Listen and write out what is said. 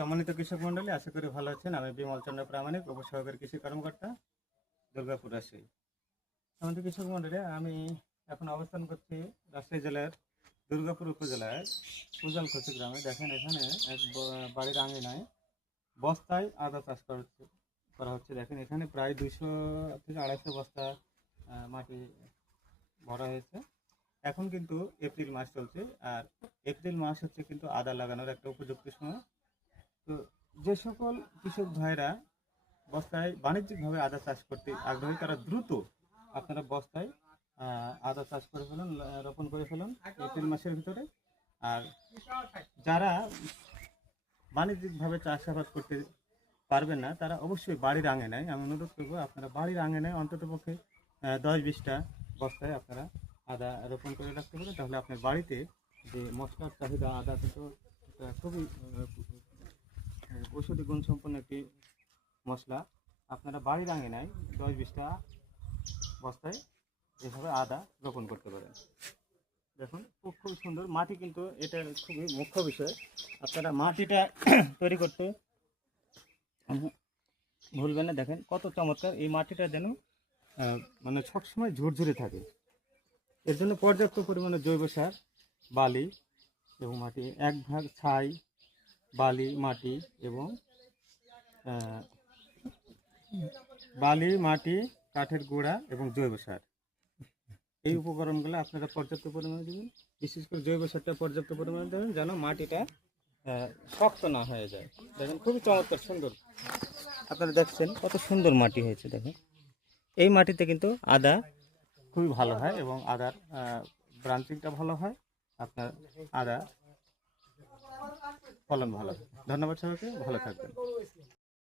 সম্মানিত কৃষক মন্ডলী, আশা করি ভালো আছেন। আমি বিমল চন্দ্র প্রামাণিক, উপসহকারী কৃষি কর্মকর্তা, দুর্গাপুর, রাজশাহী। সম্মানিত কৃষক মন্ডলী, আমি এখন অবস্থান করছি রাজশাহী জেলার দুর্গাপুর উপজেলায় উজালখসি গ্রামে। দেখেন, এখানে এক বাড়ির আঙিনায় বস্তায় আদা চাষ করা হচ্ছে। দেখেন, এখানে প্রায় 200 থেকে 250 বস্তা মাটি ভরা হয়েছে। এখন কিন্তু এপ্রিল মাস চলছে, আর এপ্রিল মাস হচ্ছে কিন্তু আদা লাগানোর একটা উপযুক্ত সময়। তো যে সকল কৃষক ভাইরা বস্তায় বাণিজ্যিকভাবে আদা চাষ করতে আগ্রহী, তারা দ্রুত আপনারা বস্তায় আদা চাষ করে ফেলুন, রোপণ করে ফেলুন এপ্রিল মাসের ভিতরে। আর যারা বাণিজ্যিকভাবে চাষাবাদ করতে পারবেন না, তারা অবশ্যই বাড়ির আঙিনায়, আমি অনুরোধ করবো আপনারা বাড়ির আঙিনায় অন্তত পক্ষে 10-20টা বস্তায় আপনারা আদা রোপণ করে রাখতে পারেন। তাহলে আপনার বাড়িতে যে মশলার চাহিদা, আদা কিন্তু খুবই ঔষধি গুণ সম্পন্ন একটি মশলা। আপনারা বাড়ির আঙিনায় 10-20টা বস্তায় এভাবে আদা রোপণ করতে পারেন। দেখুন, খুব সুন্দর মাটি, কিন্তু এটা খুবই মুখ্য বিষয়। আপনারা মাটিটা তৈরি করতে ভুলবেন না। দেখেন কত চমৎকার এই মাটিটা, যেন মানে সবসময় ঝুরঝুরে থাকে। এর জন্য পর্যাপ্ত পরিমাণে জৈব সার, বালি এবং মাটি, 1 ভাগ ছাই, বালি, মাটি এবং মাটি, কাঠের গুঁড়া এবং জৈব সার, এই উপকরণগুলো আপনারা পর্যাপ্ত পরিমাণে দেবেন। বিশেষ করে জৈব সারটা পর্যাপ্ত পরিমাণে দেবেন, যেন মাটিটা শক্ত না হয়ে যায়। দেখেন খুবই চমৎকার সুন্দর, আপনারা দেখছেন কত সুন্দর মাটি হয়েছে। দেখেন এই মাটিতে কিন্তু আদা খুবই ভালো হয় এবং আদার ব্রাঞ্চিংটা ভালো হয়, আপনার আদা ফলন ভালো হয়। ধন্যবাদ সবাইকে, ভালো থাকবেন।